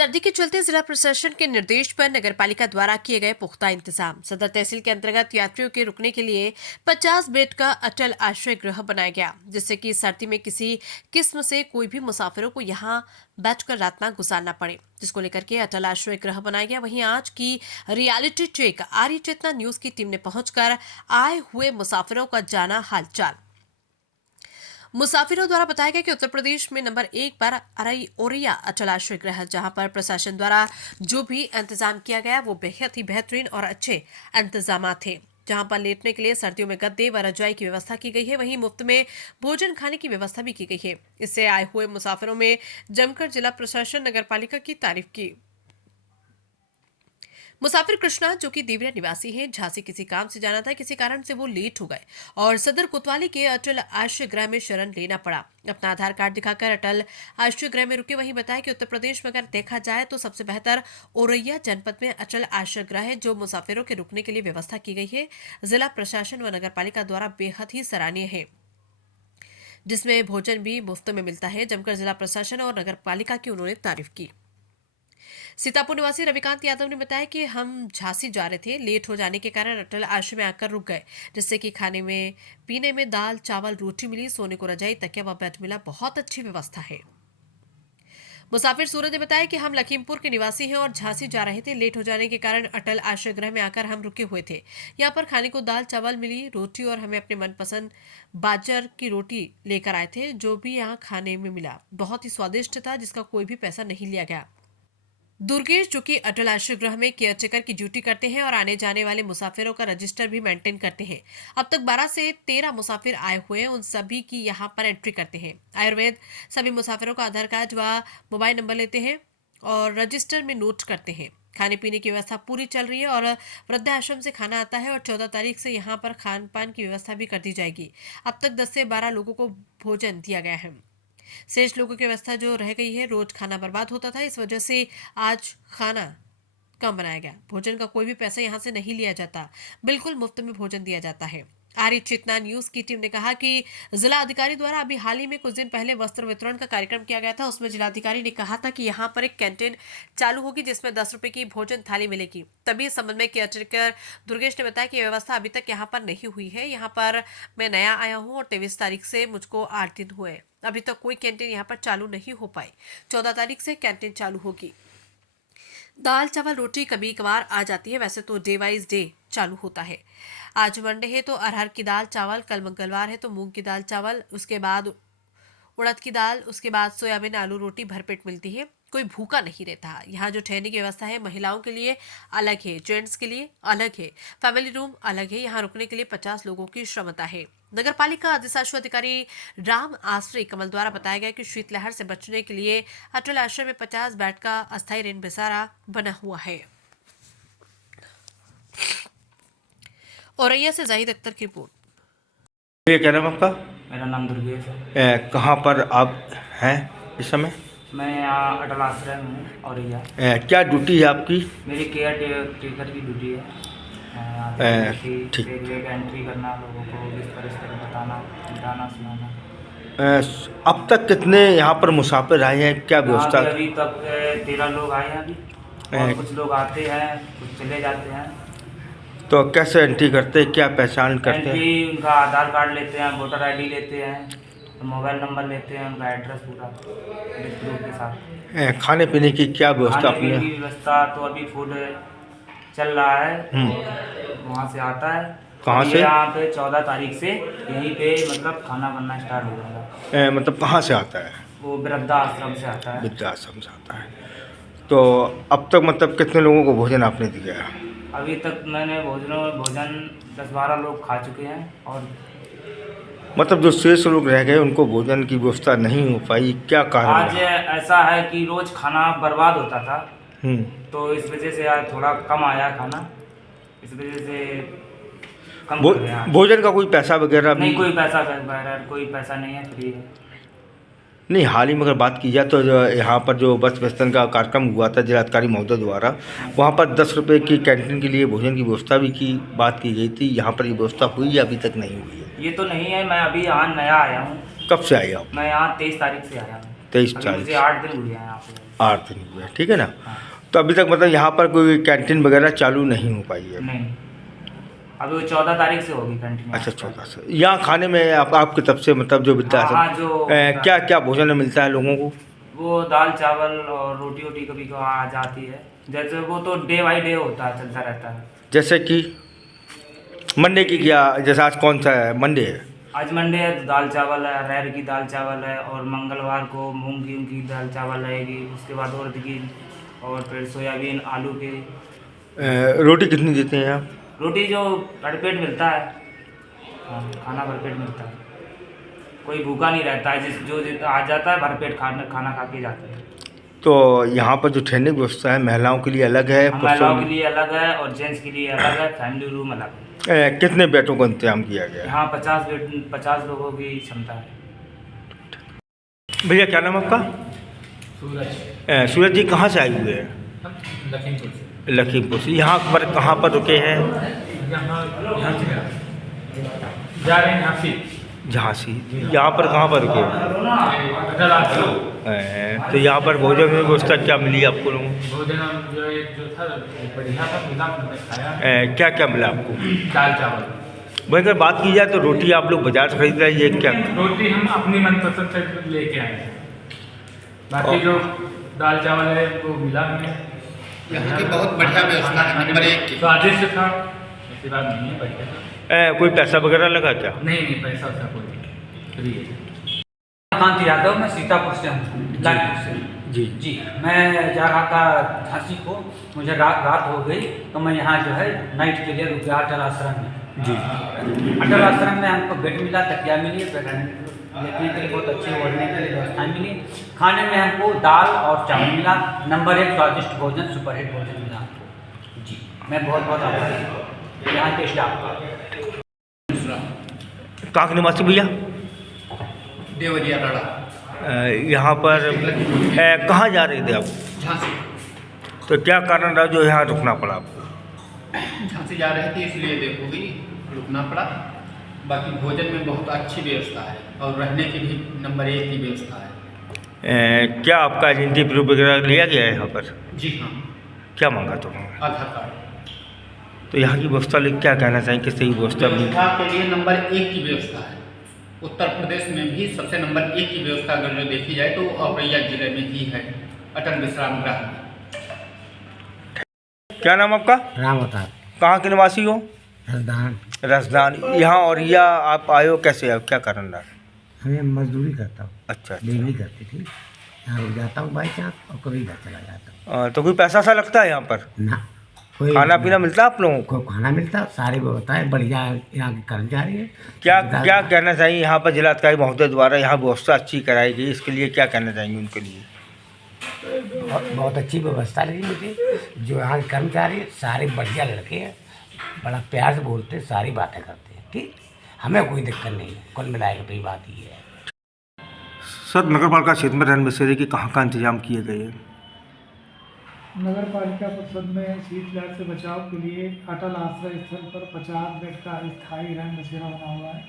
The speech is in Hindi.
सर्दी के चलते जिला प्रशासन के निर्देश पर नगरपालिका द्वारा किए गए पुख्ता इंतजाम। सदर तहसील के अंतर्गत यात्रियों के रुकने के लिए 50 बेड का अटल आश्रय गृह बनाया गया, जिससे कि सर्दी में किसी किस्म से कोई भी मुसाफिरों को यहां बैठकर रात ना गुजारना पड़े, जिसको लेकर के अटल आश्रय गृह बनाया गया। वहीं आज की रियलिटी चेक आर्य चेतना न्यूज की टीम ने पहुंचकर आए हुए मुसाफिरों का जाना हालचाल। मुसाफिरों द्वारा बताया गया कि उत्तर प्रदेश में नंबर 1 पर अरई ओरिया अटल आश्रय गृह, जहां पर प्रशासन द्वारा जो भी इंतजाम किया गया वो बेहद ही बेहतरीन और अच्छे इंतजाम थे, जहां पर लेटने के लिए सर्दियों में गद्दे व रजाई की व्यवस्था की गई है। वहीं मुफ्त में भोजन खाने की व्यवस्था भी की गई है। इससे आए हुए मुसाफिरों में जमकर जिला प्रशासन नगरपालिका की तारीफ की। मुसाफिर कृष्णा, जो कि देवरिया निवासी हैं, झांसी किसी काम से जाना था, किसी कारण से वो लेट हो गए और सदर कोतवाली के अटल आश्रय गृह में शरण लेना पड़ा। अपना आधार कार्ड दिखाकर अटल आश्रय गृह में रुके। वहीं बताया कि उत्तर प्रदेश में अगर देखा जाए तो सबसे बेहतर औरैया जनपद में अटल आश्रय गृह है, जो मुसाफिरों के रुकने के लिए व्यवस्था की गई है। जिला प्रशासन व नगरपालिका द्वारा बेहद ही सराहनीय है, जिसमें भोजन भी मुफ्त में मिलता है। जमकर जिला प्रशासन और नगरपालिका की उन्होंने तारीफ की। सीतापुर निवासी रविकांत यादव ने बताया कि हम झांसी जा रहे थे, लेट हो जाने के कारण अटल आश्रम में आकर रुक गए, जिससे कि खाने में पीने में दाल चावल रोटी मिली, सोने को रजाई तकिया व बेड मिला। बहुत अच्छी व्यवस्था है। मुसाफिर सूरज ने बताया कि हम लखीमपुर के निवासी हैं और झांसी जा रहे थे। लेट हो जाने के कारण अटल आश्रय गृह में आकर हम रुके हुए थे। यहाँ पर खाने को दाल चावल मिली, रोटी, और हमें अपने मनपसंद बाजर की रोटी लेकर आए थे, जो भी यहाँ खाने में मिला बहुत ही स्वादिष्ट था, जिसका कोई भी पैसा नहीं लिया गया। दुर्गेश, जो कि अटल आश्रय गृह में केयरटेकर की ड्यूटी करते हैं और आने जाने वाले मुसाफिरों का रजिस्टर भी मेंटेन करते हैं। अब तक 12 से 13 मुसाफिर आए हुए हैं, उन सभी की यहां पर एंट्री करते हैं। आयुर्वेद सभी मुसाफिरों का आधार कार्ड व मोबाइल नंबर लेते हैं और रजिस्टर में नोट करते हैं। खाने पीने की व्यवस्था पूरी चल रही है और वृद्धाश्रम से खाना आता है और 14 तारीख से यहाँ पर खान पान की व्यवस्था भी कर दी जाएगी। अब तक 10 से 12 लोगों को भोजन दिया गया है। शेष लोगों की व्यवस्था जो रह गई है, रोज खाना बर्बाद होता था, इस वजह से आज खाना कम बनाया गया। भोजन का कोई भी पैसा यहाँ से नहीं लिया जाता, बिल्कुल मुफ्त में भोजन दिया जाता है। आर्य चेतना न्यूज की टीम ने कहा कि जिला अधिकारी द्वारा अभी हाल ही में कुछ दिन पहले वस्त्र वितरण का कार्यक्रम किया गया था। उसमें जिलाधिकारी ने कहा था कि यहाँ पर एक कैंटीन चालू होगी, जिसमें 10 रुपए की भोजन थाली मिलेगी। तभी इस संबंध में केयरटेकर दुर्गेश ने बताया कि व्यवस्था अभी तक यहाँ पर नहीं हुई है। यहाँ पर मैं नया आया हूँ और 23 तारीख से मुझको 8 दिन हुए, अभी तक कोई कैंटीन यहाँ पर चालू नहीं हो पाई। 14 तारीख से कैंटीन चालू होगी। दाल चावल रोटी कभी कभार आ जाती है, वैसे तो डे वाइज डे चालू होता है। आज मंडे है तो अरहर की दाल चावल, कल मंगलवार है तो मूंग की दाल चावल, उसके बाद उड़द की दाल, उसके बाद सोयाबीन आलू रोटी भरपेट मिलती है। कोई भूखा नहीं रहता। यहाँ जो ठहरने की व्यवस्था है, महिलाओं के लिए अलग है, जेंट्स के लिए अलग है, फैमिली रूम अलग है। यहाँ रुकने के लिए 50 लोगों की क्षमता है। नगर पालिका अधिशासी अधिकारी राम आश्रय कमल द्वारा बताया गया कि शीतलहर से बचने के लिए अटल आश्रय में 50 बेड का अस्थायी रेन बसेरा बना हुआ है। औरैया से जाहिद अख्तर की रिपोर्ट। ये क्या नाम आपका? मेरा नाम दुर्गेश है। कहाँ पर आप हैं इस समय? मैं यहाँ अटल आश्रय में हूँ और क्या ड्यूटी है आपकी? मेरी केयर टेकर की ड्यूटी है। यहाँ पे ठीक। एक एंट्री करना, लोगों को बिस्तर बताना, बताना सुनाना। अब तक कितने यहाँ पर मुसाफिर आए हैं, क्या व्यवस्था? अभी तक 13 लोग आए हैं अभी, और कुछ लोग आते हैं, कुछ चले जाते हैं। तो कैसे एंट्री करते हैं, क्या पहचान करते हैं? एंट्री उनका आधार कार्ड लेते हैं, वोटर ID लेते हैं, मोबाइल नंबर लेते हैं, उनका एड्रेस पूरा प्रूफ के साथ। खाने पीने की क्या व्यवस्था खाने पीने अपने? की व्यवस्था तो अभी फूड चल रहा है, वहाँ से आता है। कहाँ से? यहाँ पे 14 तारीख से यहीं पे मतलब खाना बनना स्टार्ट हो जाएगा। मतलब कहाँ से आता है? वो वृद्धाश्रम से आता है। वृद्धाश्रम से आता है। तो अब तक मतलब कितने लोगों को भोजन आपने दिया? अभी तक मैंने भोजन 10-12 लोग खा चुके हैं। और मतलब जो शेष लोग रह गए उनको भोजन की व्यवस्था नहीं हो पाई, क्या कारण आज रहा? ऐसा है कि रोज खाना बर्बाद होता था, तो इस वजह से आज थोड़ा कम आया खाना, इस वजह से कम कर गया। भोजन का कोई पैसा वगैरह नहीं, भी? कोई पैसा वगैरह कोई पैसा नहीं है, फ्री है। नहीं, हाल ही में अगर बात की जाए तो यहाँ पर जो बस वितरण का कार्यक्रम हुआ था जिलाधिकारी महोदय द्वारा, वहाँ पर 10 रुपये की कैंटीन के लिए भोजन की व्यवस्था भी की बात की गई थी। यहाँ पर ये व्यवस्था हुई या अभी तक नहीं हुई है? ये तो नहीं है, मैं अभी यहाँ नया आया हूँ। कब से आए आप? मैं यहाँ 23 तारीख से आया हूँ। 23 अभी तारीख मुझे 8 दिन हुए हैं यहाँ पे। 8 दिन हुए, ठीक है ना। हाँ। तो अभी तक मतलब यहाँ पर कोई कैंटीन वगैरह चालू नहीं हो पाई है। नहीं, अभी वो 14 तारीख से होगी कंटिन्यू। अच्छा, 14 से यहाँ खाने में आपकी तरफ से मतलब जो विद्या हाँ, जो क्या क्या भोजन मिलता है लोगों को? वो दाल चावल और रोटी वोटी कभी कभी आ जाती है, जैसे वो तो डे बाई डे होता है, चलता रहता है। जैसे कि मंडे की क्या, जैसे आज कौन सा है, मंडे है? आज मंडे है तो दाल चावल है, अरहर की दाल चावल है, और मंगलवार को मूंग गेहूं की दाल चावल रहेगी, उसके बाद उड़द की, और फिर सोयाबीन आलू के। रोटी कितनी देते हैं आप? रोटी जो भरपेट मिलता है, हाँ, खाना भरपेट मिलता है, कोई भूखा नहीं रहता है, जो आ जाता है भरपेट खाना खा के जाता है। तो यहाँ पर जो ठहरने की व्यवस्था है महिलाओं के लिए अलग है, महिलाओं के लिए अलग है और जेंट्स के लिए अलग है, फैमिली रूम अलग है। कितने बेडों का इंतजाम किया गया है? यहाँ 50 लोगों की क्षमता है। भैया क्या नाम है आपका? सूरज। सूरज जी कहाँ से आए हुए हैं? लखीमपुर से। लखीमपुर से। यहाँ पर कहाँ पर रुके हैं? यहाँ से जा रहे हैं झांसी। झांसी। यहाँ पर कहाँ पर रुके हैं? तो यहाँ पर भोजन में व्यवस्था क्या मिली आपको लोगों को? भोजन जो एक जो था बढ़िया था, मिला, हमने खाया। क्या क्या मिला आपको? दाल चावल। वही अगर बात की जाए तो रोटी आप लोग बाजार से खरीद रहे हैं, ये क्या? रोटी हम अपनी मनपसंद से लेके आए हैं, बाकी जो दाल चावल है वो मिला हमें। यहाँ की बहुत बढ़िया व्यवस्था है, नंबर 1 की। स्वादिष्ट था, ऐसी बात नहीं है, बढ़िया था। कोई पैसा वगैरह लगा क्या? नहीं, पैसा वैसा कोई नहीं, फ्री है। कांति यादव, मैं सीतापुर से हूँ, लालपुर से। जी। मैं जा रहा था झांसी को, मुझे रात हो गई तो मैं यहाँ जो है नाइट के लिए रुक गया अटल आश्रम में। जी। अटल आश्रम में हमको बेड मिला, तकिया मिली, लेटने के लिए बहुत अच्छी, ओढ़ने के लिए व्यवस्थाएँ मिली। खाने में हमको दाल और चावल मिला, नंबर 1 स्वादिष्ट भोजन, सुपरहिट भोजन मिला हमको। जी, मैं बहुत बहुत आभारी हूँ यहाँ के स्टाफ का। कहाँ के निवासी भैया? देवरिया राड़ा। यहाँ पर कहाँ जा रहे थे आप? झांसी। तो क्या कारण रहा जो यहाँ रुकना पड़ा आपको? झांसी जा रहे थे इसलिए देखोगी रुकना पड़ा। बाकी भोजन में बहुत अच्छी व्यवस्था है और रहने की भी नंबर 1 की व्यवस्था है। क्या आपका आइडेंटिटी प्रूफ वगैरह लिया गया है यहाँ पर? जी हाँ, क्या मांगा तो? आधार कार्ड। तो यहाँ की व्यवस्था लेकर क्या कहना चाहिए कि सही व्यवस्था व्यवस्था के लिए नंबर 1 की व्यवस्था है। उत्तर प्रदेश में भी सबसे नंबर 1 की व्यवस्था अगर जो देखी जाए तो औरैया जिले में ही है, अटल विश्राम गृह में। क्या नाम आपका? राम अवतार। कहाँ के निवासी हो? रसदान। रसदान। यहाँ औरैया आप आए हो कैसे? क्या कारण रहा? हमें मजदूरी करता हूँ, अच्छा। डिलीवरी करती थी, यहाँ रुक जाता हूँ बाई चांस और कभी घर चला जाता हूँ। तो कोई पैसा सा लगता है यहाँ पर? ना, कोई खाना पीना मिलता है आप लोगों को? खाना मिलता, सारी व्यवस्था है, बढ़िया यहाँ की कर्मचारी है। क्या क्या कहना चाहिए यहाँ पर जिलाधिकारी महोदय द्वारा यहाँ व्यवस्था अच्छी कराई गई, इसके लिए क्या कहना चाहेंगे उनके लिए? बहुत अच्छी व्यवस्था लगी मुझे। जो यहाँ के कर्मचारी है, सारे बढ़िया लड़के हैं, बड़ा प्यार से बोलते हैं, सारी बातें करते हैं, ठीक, हमें कोई दिक्कत नहीं है। कुल मिलाकर तो ये बात ही है। सर, नगर पालिका क्षेत्र में रैन बसेरे के कहाँ इंतजाम किए गए हैं? नगर पालिका परिषद में शीतलहर से बचाव के लिए अटल आश्रय स्थल पर 50 बेड का स्थायी रैन बसेरा बना हुआ है।